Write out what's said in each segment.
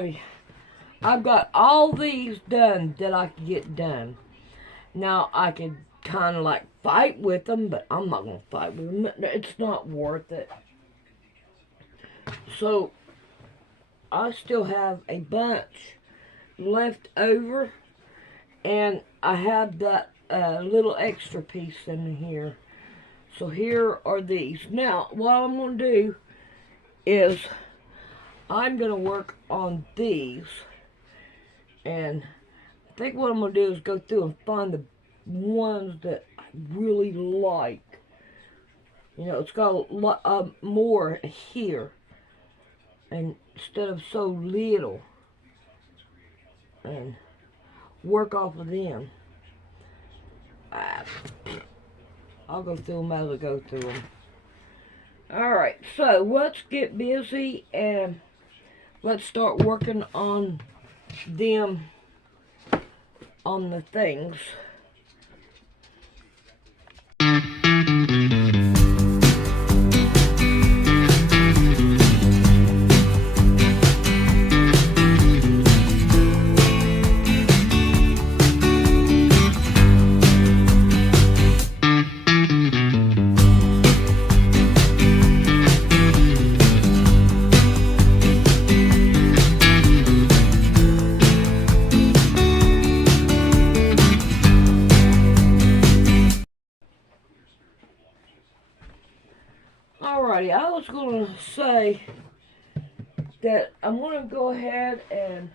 Alrighty. I've got all these done that I can get done. Now, I could kind of like fight with them, but I'm not going to fight with them. It's not worth it. So, I still have a bunch left over, and I have that little extra piece in here. So here are these. Now, what I'm going to do is I'm going to work on these, and I think what I'm going to do is go through and find the ones that I really like. You know, it's got a lot more here, and instead of so little, and work off of them. I'll go through them as I go through them. Alright, so let's get busy and let's start working on them, on the things. Alrighty, I was going to say that I'm going to go ahead and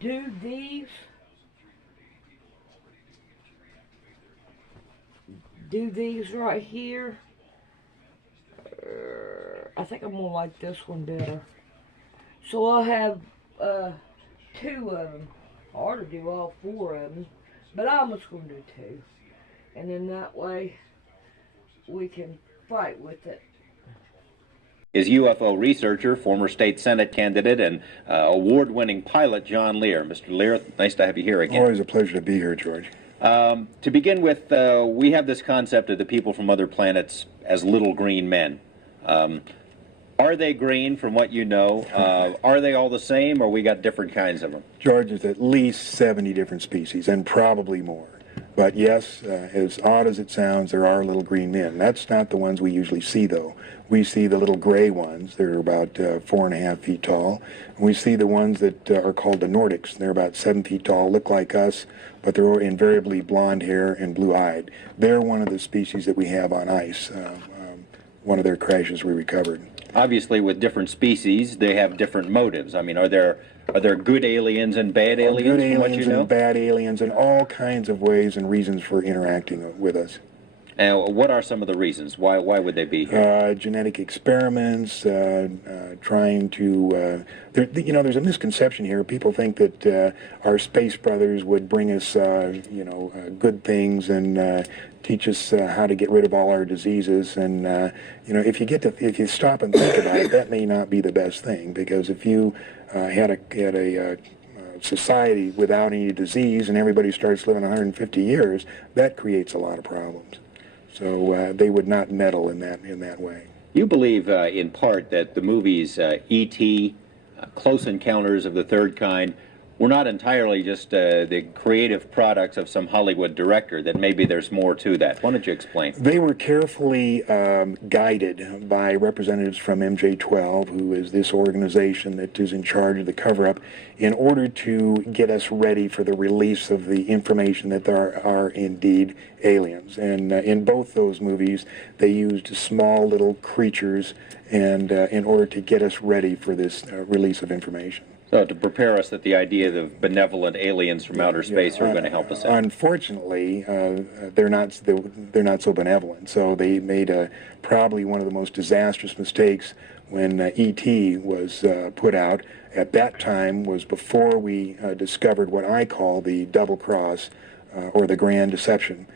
do these. Do these right here. I think I'm going to like this one better. So I'll have 2 of them. I ought to do all 4 of them, but I'm just going to do 2. And then that way we can fight with it. Is UFO researcher, former state Senate candidate, and award-winning pilot John Lear. Mr. Lear, nice to have you here again. Always a pleasure to be here, George. To begin with, we have this concept of the people from other planets as little green men. Are they green from what you know? Are they all the same, or we got different kinds of them? George, there's at least 70 different species, and probably more. But yes, as odd as it sounds, there are little green men. That's not the ones we usually see, though. We see the little gray ones. They're about 4.5 feet tall. And we see the ones that are called the Nordics. They're about 7 feet tall, look like us, but they're invariably blonde hair and blue-eyed. They're one of the species that we have on ice. One of their crashes we recovered. Obviously, with different species, they have different motives. I mean, are there good aliens and bad aliens? Good aliens and bad aliens, and all kinds of ways and reasons for interacting with us. And what are some of the reasons? Why would they be here? Genetic experiments, trying to, there's a misconception here. People think that our space brothers would bring us, good things and teach us how to get rid of all our diseases. And, if you stop and think about it, that may not be the best thing, because if you had a society without any disease and everybody starts living 150 years, that creates a lot of problems. So they would not meddle in that way. You believe, in part, that the movies E.T., Close Encounters of the Third Kind, were not entirely just the creative products of some Hollywood director, that maybe there's more to that. Why don't you explain? They were carefully guided by representatives from MJ-12, who is this organization that is in charge of the cover-up, in order to get us ready for the release of the information that there are indeed aliens. And in both those movies, they used small little creatures and in order to get us ready for this release of information. So to prepare us that the idea of benevolent aliens from outer space are going to help us out. Unfortunately, they're not so benevolent. So they made probably one of the most disastrous mistakes when E.T. was put out. At that time was before we discovered what I call the double cross or the grand deception.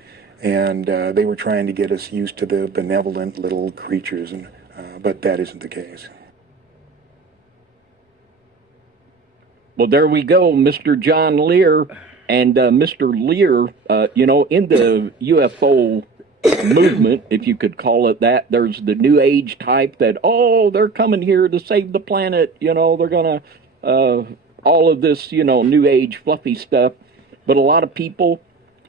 And they were trying to get us used to the benevolent little creatures, but that isn't the case. Well, there we go, Mr. John Lear. And Mr. Lear, in the UFO movement, if you could call it that, there's the New Age type that, they're coming here to save the planet. They're going to all of this, new age fluffy stuff. But a lot of people,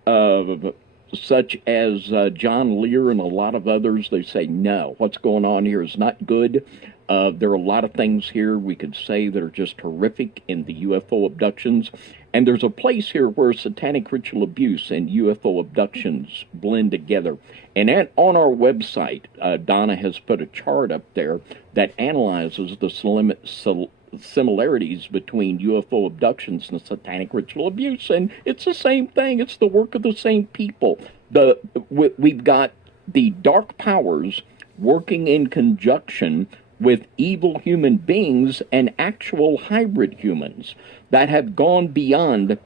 such as John Lear and a lot of others, they say, no, what's going on here is not good. There are a lot of things here we could say that are just horrific in the UFO abductions. And there's a place here where satanic ritual abuse and UFO abductions blend together. And on our website, Donna has put a chart up there that analyzes the similarities between UFO abductions and satanic ritual abuse. And it's the same thing. It's the work of the same people. We've got the dark powers working in conjunction with evil human beings and actual hybrid humans that have gone beyond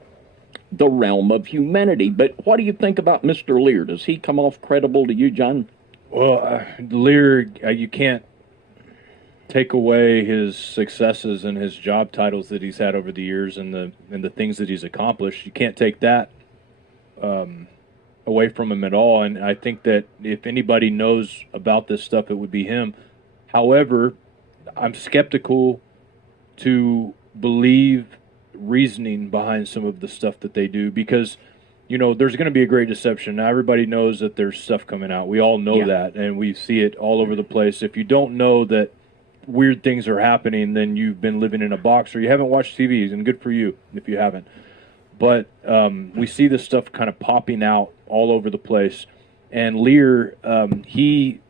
the realm of humanity. But what do you think about Mr. Lear? Does he come off credible to you, John? Well, Lear, you can't take away his successes and his job titles that he's had over the years and the things that he's accomplished. You can't take that away from him at all. And I think that if anybody knows about this stuff, it would be him. However, I'm skeptical to believe reasoning behind some of the stuff that they do because, there's going to be a great deception. Now, everybody knows that there's stuff coming out. We all know that, and we see it all over the place. If you don't know that weird things are happening, then you've been living in a box or you haven't watched TV, and good for you if you haven't. But we see this stuff kind of popping out all over the place. And Lear, he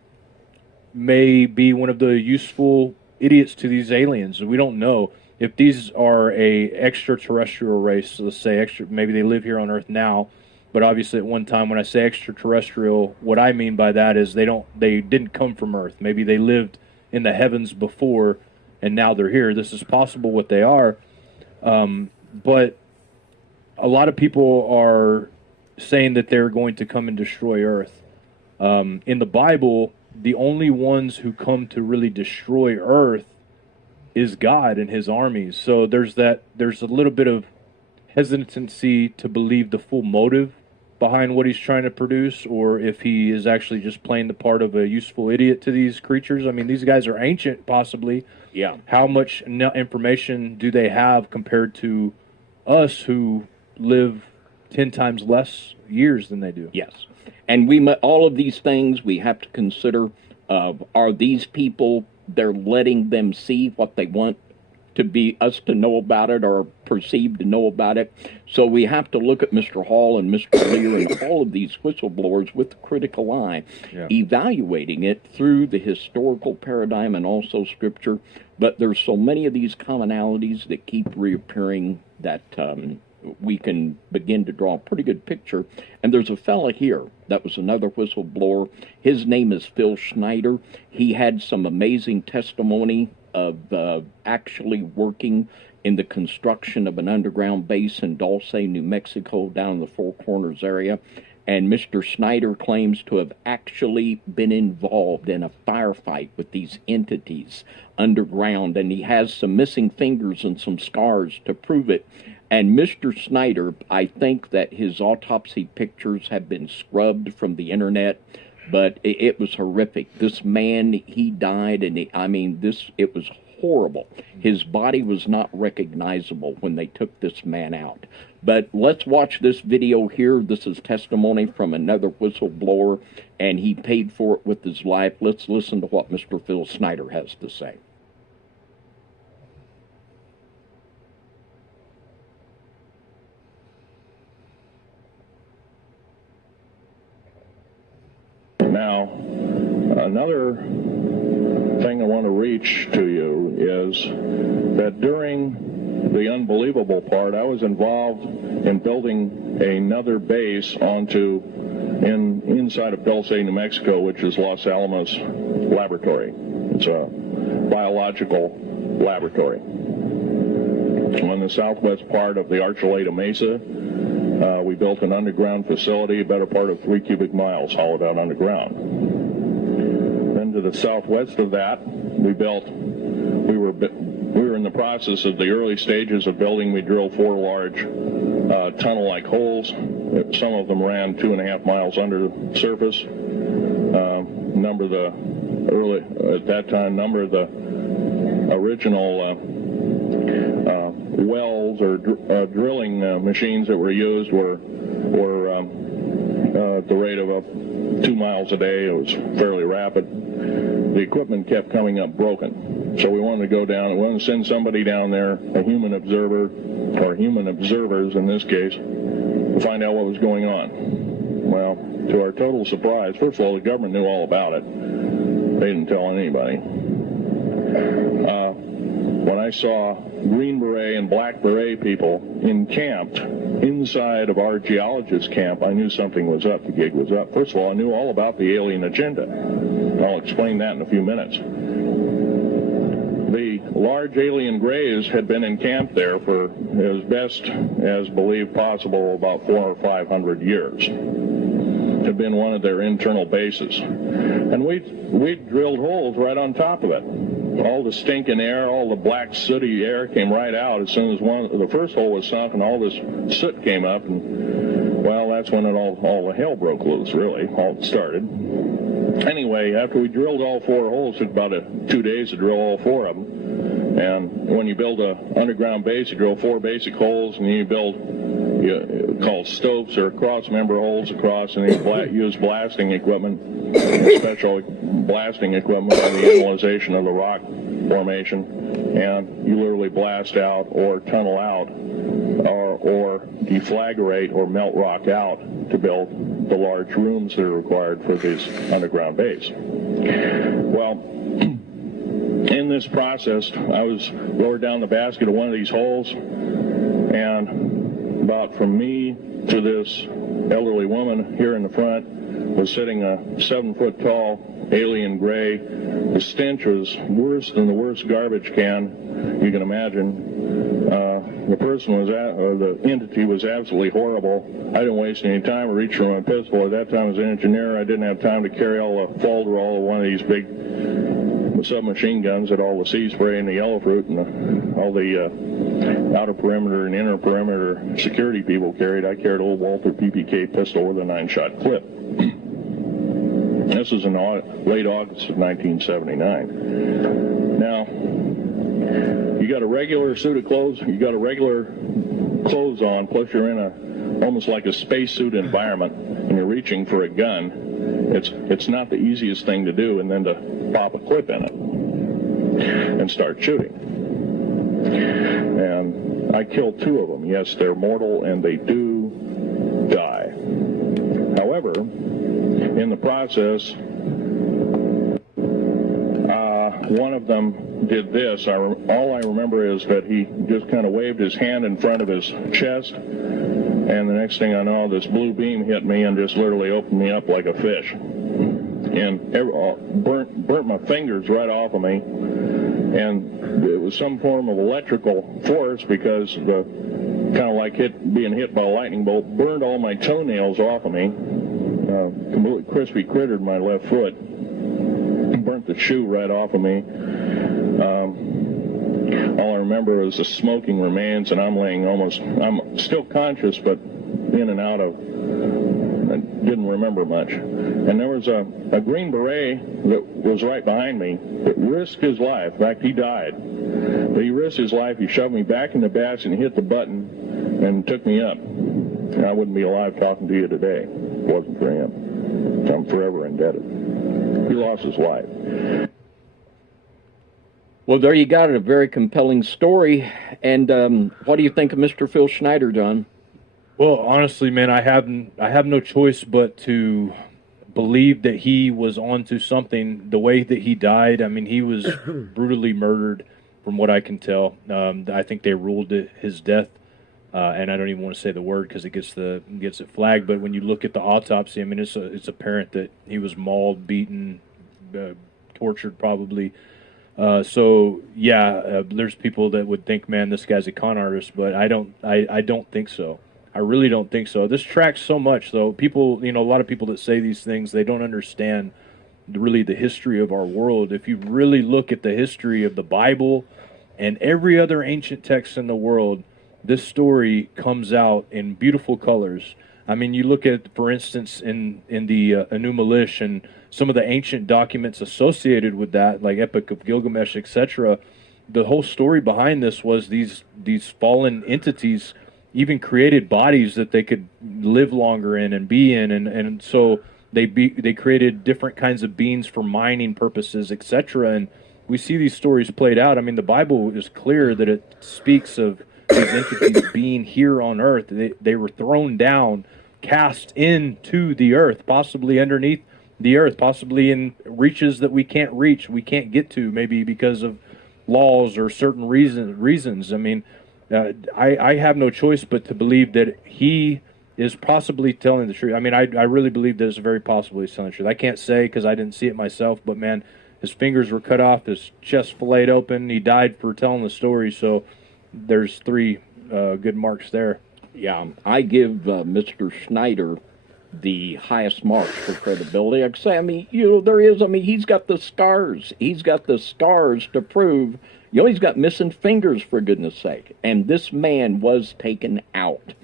may be one of the useful idiots to these aliens. We don't know if these are a extraterrestrial race. Let's say maybe they live here on Earth now, but obviously at one time, when I say extraterrestrial, what I mean by that is they didn't come from Earth. Maybe they lived in the heavens before and now they're here. This is possible what they are, but a lot of people are saying that they're going to come and destroy Earth. In the Bible, the only ones who come to really destroy Earth is God and his armies. So there's a little bit of hesitancy to believe the full motive behind what he's trying to produce, or if he is actually just playing the part of a useful idiot to these creatures. I mean, these guys are ancient, possibly. Yeah. How much information do they have compared to us who live 10 times less years than they do? Yes. And all of these things we have to consider. Are these people, they're letting them see what they want to be us to know about it or perceived to know about it. So we have to look at Mr. Hall and Mr. Lear and all of these whistleblowers with a critical eye, evaluating it through the historical paradigm and also Scripture. But there's so many of these commonalities that keep reappearing that we can begin to draw a pretty good picture. And there's a fella here that was another whistleblower. His name is Phil Schneider. He had some amazing testimony of actually working in the construction of an underground base in Dulce, New Mexico, down in the Four Corners area. And Mr. Schneider claims to have actually been involved in a firefight with these entities underground, and he has some missing fingers and some scars to prove it. And Mr. Schneider, I think that his autopsy pictures have been scrubbed from the internet, but it was horrific. This man, he died, and it was horrible. His body was not recognizable when they took this man out. But let's watch this video here. This is testimony from another whistleblower, and he paid for it with his life. Let's listen to what Mr. Phil Schneider has to say. Now, another thing I want to reach to you is that during the unbelievable part, I was involved in building another base inside of Dulce, New Mexico, which is Los Alamos Laboratory. It's a biological laboratory. On the southwest part of the Archuleta Mesa, we built an underground facility, a better part of 3 cubic miles hollowed out underground. Then to the southwest of that, we were in the process of the early stages of building. We drilled 4 large tunnel-like holes. Some of them ran 2.5 miles under the surface. Number of the original wells or drilling machines that were used were at the rate of 2 miles a day. It was fairly rapid. The equipment kept coming up broken. So we wanted to go down, we wanted to send somebody down there, a human observer, or human observers in this case, to find out what was going on. Well, to our total surprise, first of all, the government knew all about it. They didn't tell anybody. When I saw Green Beret and Black Beret people encamped inside of our geologist camp, I knew something was up. The gig was up. First of all, I knew all about the alien agenda. I'll explain that in a few minutes. The large alien grays had been encamped there for as best as believed possible about 400 or 500 years. Had been one of their internal bases. And we drilled holes right on top of it. All the stinking air, all the black sooty air came right out as soon as the first hole was sunk, and all this soot came up, and well, that's when all the hell broke loose, really, all started. Anyway, after we drilled all 4 holes, it took about 2 days to drill all 4 of them. And when you build an underground base, you drill 4 basic holes, and then you build called stopes or cross-member holes across, and you use blasting equipment, special blasting equipment for the analyzation of the rock formation, and you literally blast out or tunnel out or deflagrate or melt rock out to build the large rooms that are required for this underground base. Well, in this process, I was lowered down the basket of one of these holes, and about from me to this elderly woman here in the front was sitting a 7-foot-tall alien gray. The stench was worse than the worst garbage can you can imagine. The person the entity was absolutely horrible. I didn't waste any time. I reached for my pistol. At that time, as an engineer, I didn't have time to carry all the Folderol of one of these big submachine guns that all the sea spray and the yellow fruit and all the outer perimeter and inner perimeter security people carried. I carried an old Walther PPK pistol with a 9-shot clip. This was in late August of 1979. Now, you got a regular suit of clothes, you got a regular clothes on, plus you're in almost like a spacesuit environment, and you're reaching for a gun. It's not the easiest thing to do, and then to pop a clip in it and start shooting. And I killed 2 of them. Yes, they're mortal, and they do die. However, in the process, one of them did this. All I remember is that he just kind of waved his hand in front of his chest, and the next thing I know, this blue beam hit me and just literally opened me up like a fish, and burnt my fingers right off of me. And it was some form of electrical force, because the kind of like being hit by a lightning bolt burned all my toenails off of me. Completely crispy crittered my left foot, burnt the shoe right off of me. All I remember is the smoking remains, and I'm still conscious, but in and out of, I didn't remember much. And there was a Green Beret that was right behind me that risked his life. In fact, he died. But he risked his life. He shoved me back in the basket and hit the button and took me up. And I wouldn't be alive talking to you today if it wasn't for him. I'm forever indebted. He lost his life. Well, there you got it, a very compelling story. And what do you think of Mr. Phil Schneider, John? Well, honestly, man, I have no choice but to believe that he was onto something. The way that he died, I mean, he was brutally murdered, from what I can tell. I think they ruled his death, and I don't even want to say the word because it gets it flagged. But when you look at the autopsy, I mean, it's apparent that he was mauled, beaten, tortured, probably. There's people that would think, man, this guy's a con artist, but I don't think so. I really don't think so. This tracks so much, though. People, a lot of people that say these things, they don't understand really the history of our world. If you really look at the history of the Bible and every other ancient text in the world, this story comes out in beautiful colors. I mean, you look at, for instance, in the Enuma Elish and some of the ancient documents associated with that, like Epic of Gilgamesh, etc. The whole story behind this was these these fallen entities even created bodies that they could live longer in and be in, and so they created different kinds of beings for mining purposes, etc. And we see these stories played out. I mean, the Bible is clear that it speaks of these entities being here on earth. They were thrown down, cast into the earth, possibly underneath the earth, possibly in reaches that we can't reach, we can't get to, maybe because of laws or certain reasons. I mean, I have no choice but to believe that he is possibly telling the truth. I mean, I really believe that it's very possible he's telling the truth. I can't say because I didn't see it myself, but man, his fingers were cut off, his chest filleted open, he died for telling the story, so there's 3 good marks there. Yeah, I give Mr. Schneider the highest marks for credibility. I say, I mean, he's got the scars. He's got the scars to prove, he's got missing fingers, for goodness sake. And this man was taken out.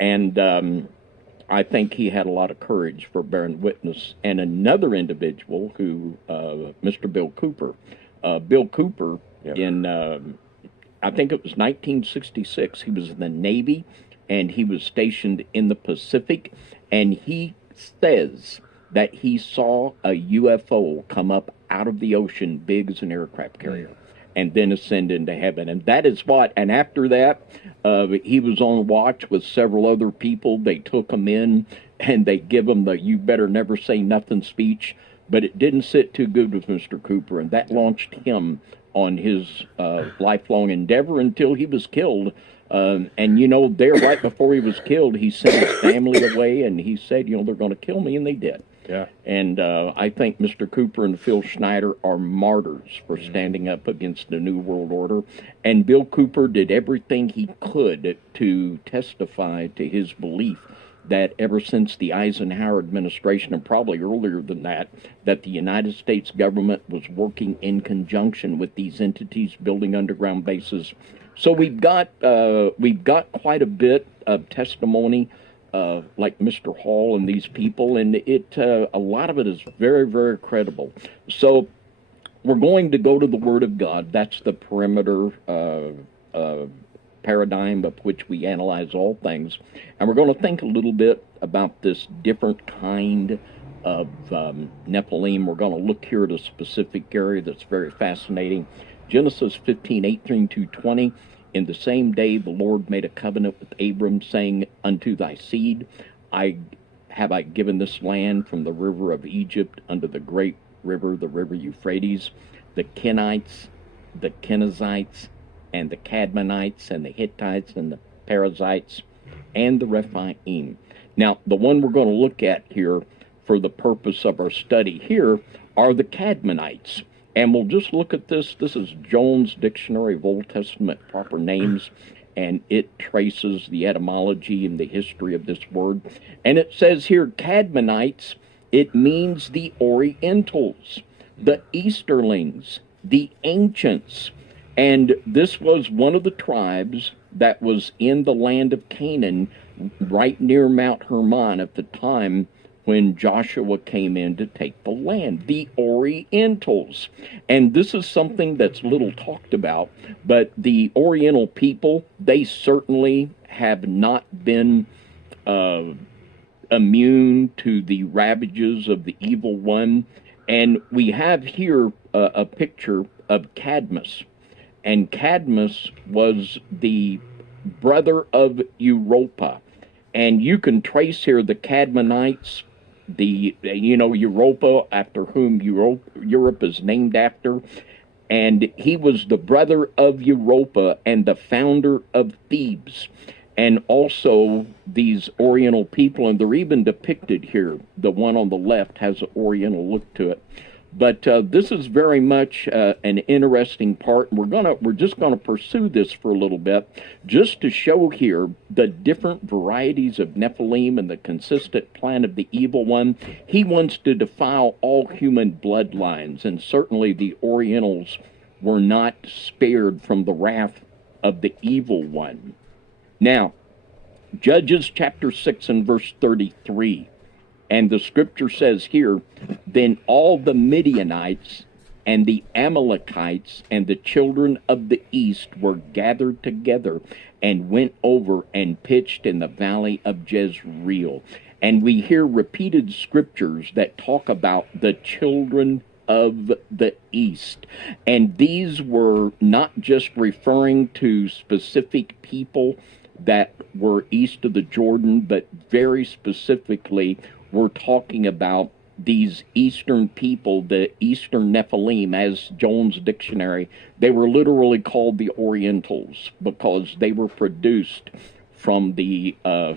And I think he had a lot of courage for bearing witness. And another individual who, Mr. Bill Cooper. Bill Cooper, in, I think it was 1966, he was in the Navy, and he was stationed in the Pacific, and he says that he saw a UFO come up out of the ocean, big as an aircraft carrier, and then ascend into heaven. And that is what, and after that, he was on watch with several other people. They took him in, and they give him the "you better never say nothing" speech, but it didn't sit too good with Mr. Cooper, and that launched him on his lifelong endeavor until he was killed. And there right before he was killed, he sent his family away, and he said, they're going to kill me, and they did. Yeah. And I think Mr. Cooper and Phil Schneider are martyrs for standing up against the New World Order. And Bill Cooper did everything he could to testify to his belief that ever since the Eisenhower administration, and probably earlier than that, that the United States government was working in conjunction with these entities, building underground bases. So we've got quite a bit of testimony, like Mr. Hall and these people, and a lot of it is very, very credible. So we're going to go to the Word of God. That's the perimeter paradigm of which we analyze all things. And we're going to think a little bit about this different kind of Nephilim. We're going to look here at a specific area that's very fascinating. Genesis 15:18-20. In the same day the Lord made a covenant with Abram, saying, Unto thy seed have I given this land from the river of Egypt unto the great river, the river Euphrates, the Kenites, the Kenizzites, and the Cadmonites, and the Hittites, and the Perizzites, and the Rephaim. Now, the one we're going to look at here for the purpose of our study here are the Cadmonites. And we'll just look at this. This is Jones Dictionary of Old Testament Proper Names, and it traces the etymology and the history of this word. And it says here, Cadmonites, it means the Orientals, the Easterlings, the ancients. And this was one of the tribes that was in the land of Canaan, right near Mount Hermon at the time when Joshua came in to take the land, the Orientals. And this is something that's little talked about, but the Oriental people, they certainly have not been immune to the ravages of the evil one. And we have here a picture of Cadmus. And Cadmus was the brother of Europa. And you can trace here the Cadmonites, Europa, after whom Europe is named after. And he was the brother of Europa and the founder of Thebes. And also these Oriental people, and they're even depicted here. The one on the left has an Oriental look to it. But this is very much an interesting part. We're just gonna pursue this for a little bit, just to show here the different varieties of Nephilim and the consistent plan of the evil one. He wants to defile all human bloodlines, and certainly the Orientals were not spared from the wrath of the evil one. Now, Judges chapter 6 and verse 33. And the scripture says here, then all the Midianites and the Amalekites and the children of the east were gathered together and went over and pitched in the valley of Jezreel. And we hear repeated scriptures that talk about the children of the east. And these were not just referring to specific people that were east of the Jordan, but very specifically, we're talking about these eastern people, the eastern Nephilim, as Jones Dictionary, they were literally called the Orientals because they were produced from the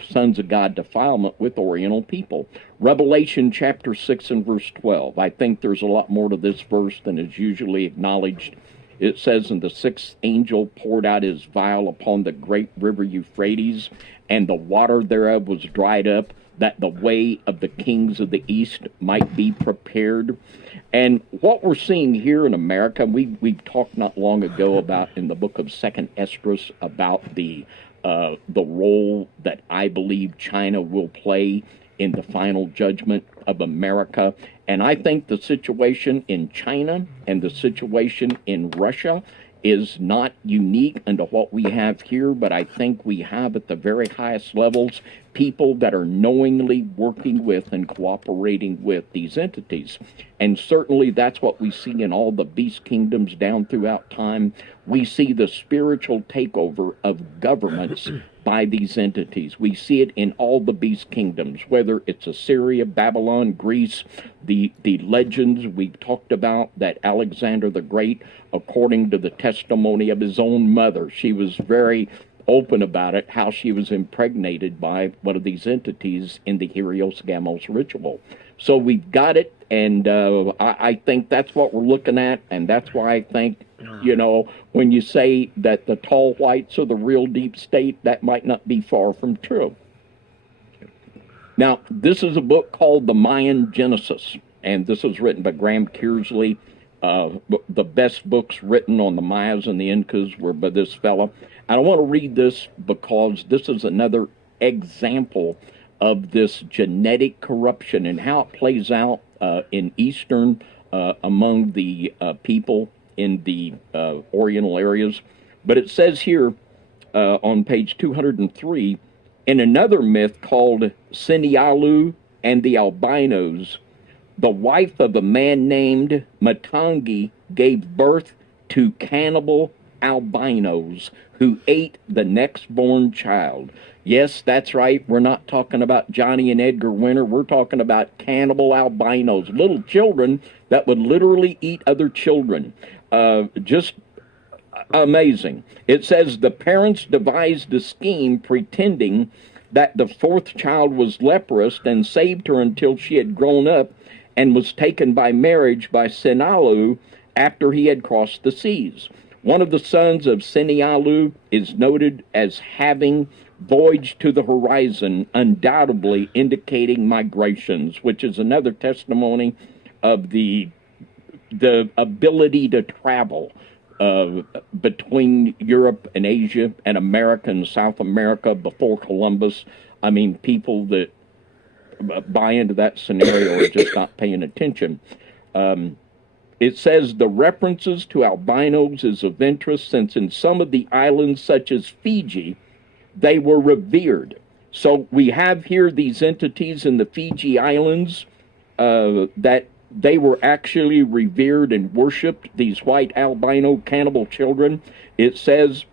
sons of God defilement with Oriental people. Revelation chapter 6 and verse 12. I think there's a lot more to this verse than is usually acknowledged. It says, "And the sixth angel poured out his vial upon the great river Euphrates, and the water thereof was dried up, that the way of the kings of the east might be prepared." And what we're seeing here in America, we talked not long ago about in the book of Second Esdras about the role that I believe China will play in the final judgment of America. And I think the situation in China and the situation in Russia is not unique unto what we have here, but I think we have at the very highest levels people that are knowingly working with and cooperating with these entities. And certainly that's what we see in all the beast kingdoms down throughout time. We see the spiritual takeover of governments by these entities. We see it in all the beast kingdoms, whether it's Assyria, Babylon, Greece, the legends we've talked about, that Alexander the Great, according to the testimony of his own mother, she was very open about it, how she was impregnated by one of these entities in the Helios Gamos ritual. So we've got it, and I think that's what we're looking at, and that's why I think, you know, when you say that the tall whites are the real deep state, that might not be far from true. Now, this is a book called The Mayan Genesis, and this was written by Graham Kearsley. The best books written on the Mayas and the Incas were by this fellow. And I want to read this because this is another example of this genetic corruption and how it plays out in Eastern, among the people in the Oriental areas. But it says here on page 203, in another myth called Sinialu and the Albinos, the wife of a man named Matangi gave birth to cannibal albinos who ate the next born child. Yes, that's right. We're not talking about Johnny and Edgar Winter. We're talking about cannibal albinos, little children that would literally eat other children. Just amazing. It says the parents devised a scheme pretending that the fourth child was leprous and saved her until she had grown up and was taken by marriage by Sinalu after he had crossed the seas. One of the sons of Sinialu is noted as having voyaged to the horizon, undoubtedly indicating migrations, which is another testimony of the ability to travel between Europe and Asia and America and South America before Columbus. I mean, people that buy into that scenario are just not paying attention. It says the references to albinos is of interest since in some of the islands, such as Fiji, they were revered. So we have here these entities in the Fiji Islands that they were actually revered and worshipped, these white albino cannibal children. It says,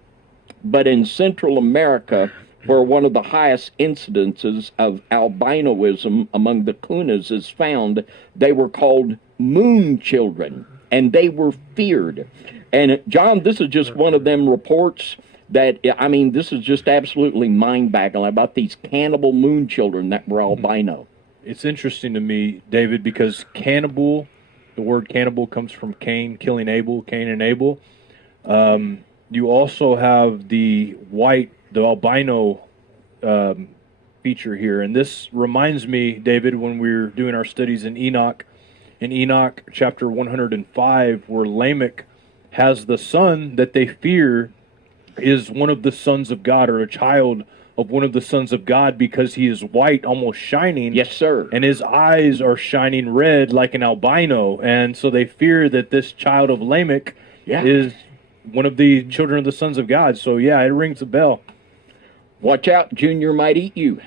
but in Central America, where one of the highest incidences of albinoism among the Kunas is found, they were called moon children, and they were feared. And John, this is just one of them reports that, I mean, this is just absolutely mind-boggling about these cannibal moon children that were albino. It's interesting to me, David, because cannibal, the word cannibal comes from Cain, killing Abel, Cain and Abel. You also have the albino feature here. And this reminds me, David, when we were doing our studies in Enoch chapter 105, where Lamech has the son that they fear is one of the sons of God, or a child of one of the sons of God because he is white, almost shining. Yes, sir. And his eyes are shining red like an albino. And so they fear that this child of Lamech is one of the children of the sons of God. So, yeah, it rings a bell. Watch out, Junior might eat you.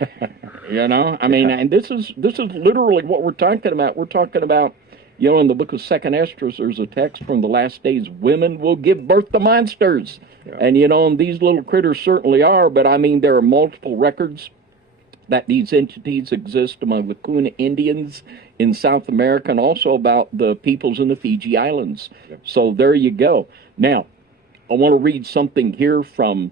You know, I mean, and this is literally what we're talking about. We're talking about, you know, in the book of Second Esdras, there's a text from the last days, women will give birth to monsters. Yeah. And, you know, and these little critters certainly are, but I mean, there are multiple records that these entities exist among the Kuna Indians in South America and also about the peoples in the Fiji Islands. Yeah. So there you go. Now, I want to read something here from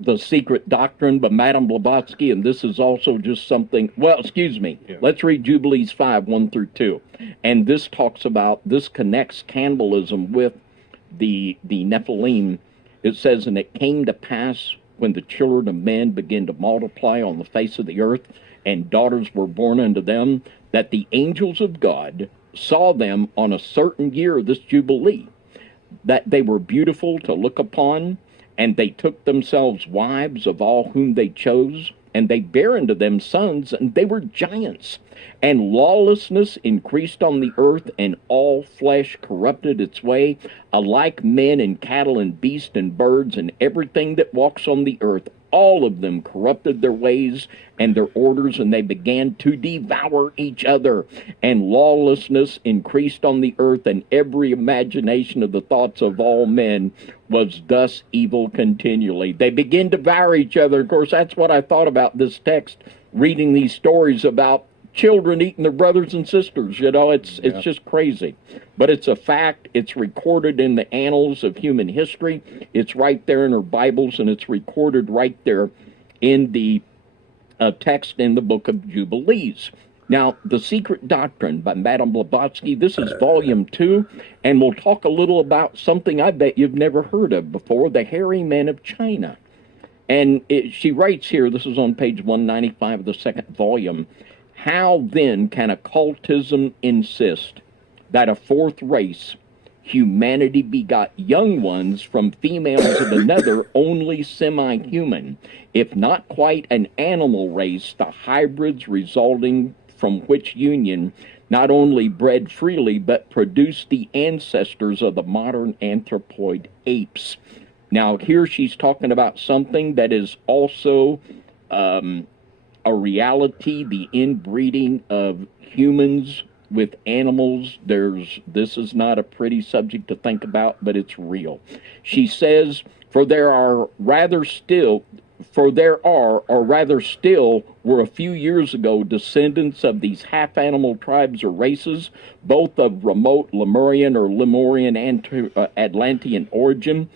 The Secret Doctrine by Madame Blavatsky, and this is also just something, well, excuse me, let's read Jubilees 5, 1 through 2. And this talks about, this connects cannibalism with the Nephilim. It says, and it came to pass when the children of men began to multiply on the face of the earth, and daughters were born unto them, that the angels of God saw them on a certain year of this Jubilee, that they were beautiful to look upon, and they took themselves wives of all whom they chose, and they bare unto them sons, and they were giants. And lawlessness increased on the earth, and all flesh corrupted its way, alike men and cattle and beasts and birds and everything that walks on the earth. All of them corrupted their ways and their orders, and they began to devour each other. And lawlessness increased on the earth, and every imagination of the thoughts of all men was thus evil continually. They begin to devour each other. Of course, that's what I thought about this text, reading these stories about children eating their brothers and sisters. You know, it's just crazy. But it's a fact. It's recorded in the annals of human history. It's right there in our Bibles, and it's recorded right there in the text in the book of Jubilees. Now, The Secret Doctrine by Madame Blavatsky, this is volume 2, and we'll talk a little about something I bet you've never heard of before, the hairy men of China. And she writes here, this is on page 195 of the second volume, how then can occultism insist that a fourth race, humanity, begot young ones from females of another, only semi-human, if not quite an animal race, the hybrids resulting from which union not only bred freely, but produced the ancestors of the modern anthropoid apes. Now, here she's talking about something that is also a reality, the inbreeding of humans with animals. This is not a pretty subject to think about, but it's real. She says, or rather still were a few years ago descendants of these half-animal tribes or races, both of remote Lemurian or Lemurian Atlantean origin.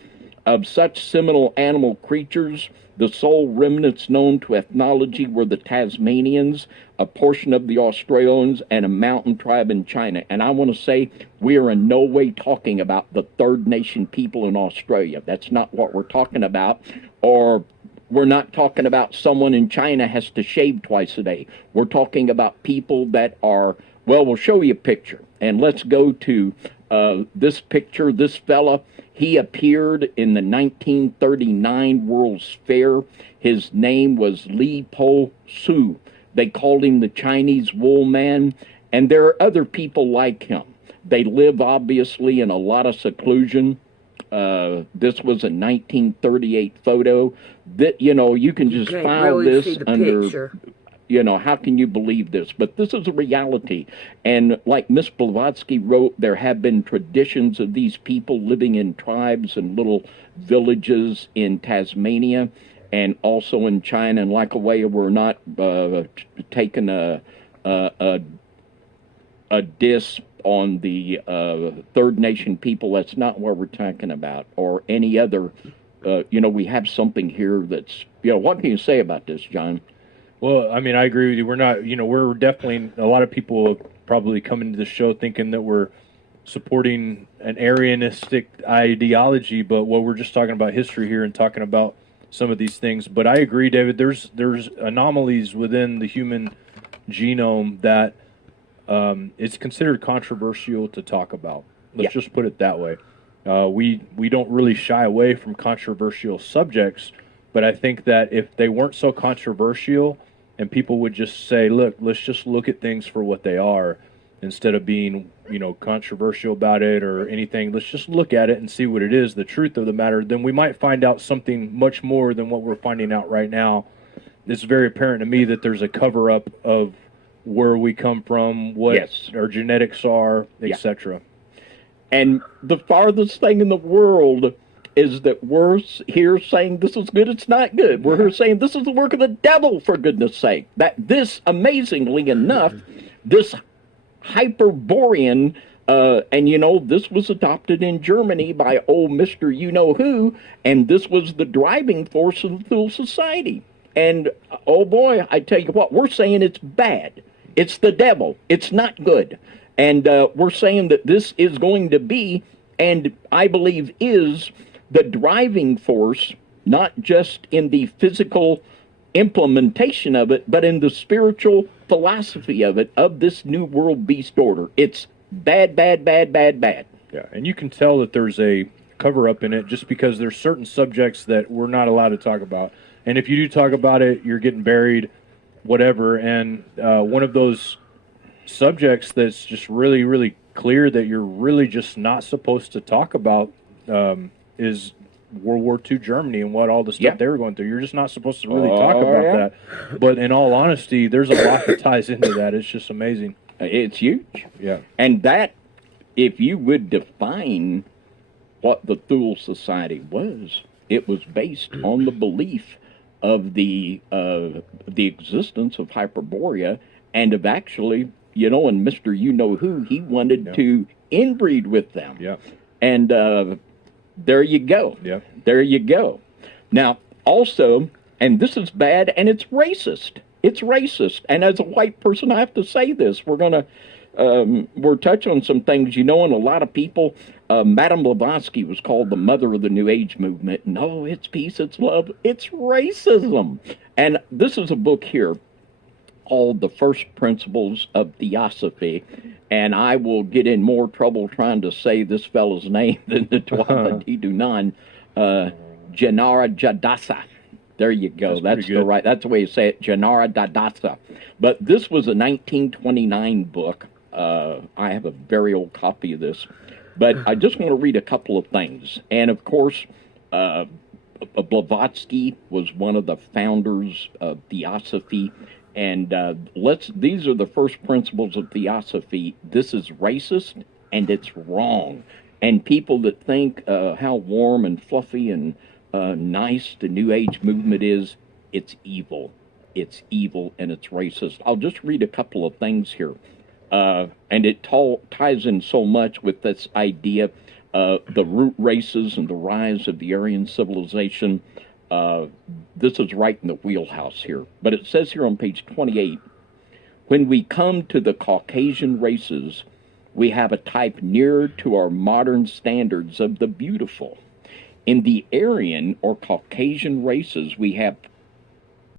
Of such seminal animal creatures, the sole remnants known to ethnology were the Tasmanians, a portion of the Australians, and a mountain tribe in China. And I want to say we are in no way talking about the third nation people in Australia. That's not what we're talking about. Or we're not talking about someone in China has to shave twice a day. We're talking about people that are, well, we'll show you a picture. And let's go to this picture. This fella, he appeared in the 1939 World's Fair. His name was Li Po Su. They called him the Chinese Wool Man, and there are other people like him. They live, obviously, in a lot of seclusion. This was a 1938 photo. That, you know, you can just file really this under... Picture. You know, how can you believe this? But this is a reality. And like Miss Blavatsky wrote, there have been traditions of these people living in tribes and little villages in Tasmania and also in China. And like a way we're not taking a diss on the third nation people. That's not what we're talking about. Or any other, you know, we have something here that's, you know, what can you say about this, John? Well, I mean, I agree with you. We're not, you know, we're definitely, a lot of people probably come into the show thinking that we're supporting an Aryanistic ideology, but what we're just talking about history here and talking about some of these things. But I agree, David, there's anomalies within the human genome that it's considered controversial to talk about. Let's just put it that way. We don't really shy away from controversial subjects, But I think that if they weren't so controversial and people would just say, look, let's just look at things for what they are instead of being, controversial about it or anything. Let's just look at it and see what it is, the truth of the matter. Then we might find out something much more than what we're finding out right now. It's very apparent to me that there's a cover-up of where we come from, what Yes. our genetics are, Yeah. etc. And the farthest thing in the world is that we're here saying this is good, it's not good. We're here saying this is the work of the devil, for goodness sake. That this, amazingly enough, this Hyperborean, and this was adopted in Germany by old Mr. You-Know-Who, and this was the driving force of the Thule Society. And, oh boy, I tell you what, we're saying it's bad. It's the devil. It's not good. And we're saying that this is going to be, and I believe is, the driving force, not just in the physical implementation of it, but in the spiritual philosophy of it, of this New World Beast Order. It's bad, bad, bad, bad, bad. Yeah, and you can tell that there's a cover-up in it just because there's certain subjects that we're not allowed to talk about. And if you do talk about it, you're getting buried, whatever. And one of those subjects that's just really, really clear that you're really just not supposed to talk about is World War II Germany and what all the stuff Yeah. they were going through. You're just not supposed to really talk Oh, about yeah. that. But in all honesty, there's a lot that ties into that. It's just amazing. It's huge. Yeah. And that, if you would define what the Thule Society was, it was based on the belief of the existence of Hyperborea and of actually, and Mr. You-Know-Who, he wanted to inbreed with them. Yeah. And there you go. Yeah. There you go. Now, also, and this is bad, and it's racist. It's racist. And as a white person, I have to say this. We're touching on some things, and a lot of people, Madame Blavatsky was called the mother of the New Age movement. No, it's peace, it's love, it's racism. And this is a book here called The First Principles of Theosophy, and I will get in more trouble trying to say this fellow's name than the Twabadidunan, Janara Jadasa. There you go. That's the way you say it, Janara Dadasa. But this was a 1929 book. I have a very old copy of this. But I just want to read a couple of things. And of course, Blavatsky was one of the founders of Theosophy. And these are the first principles of Theosophy. This is racist and it's wrong. And people that think how warm and fluffy and nice the New Age movement is, it's evil. It's evil and it's racist. I'll just read a couple of things here. And it ties in so much with this idea, the root races and the rise of the Aryan civilization. This is right in the wheelhouse here. But it says here on page 28, when we come to the Caucasian races, we have a type nearer to our modern standards of the beautiful. In the Aryan or Caucasian races, we have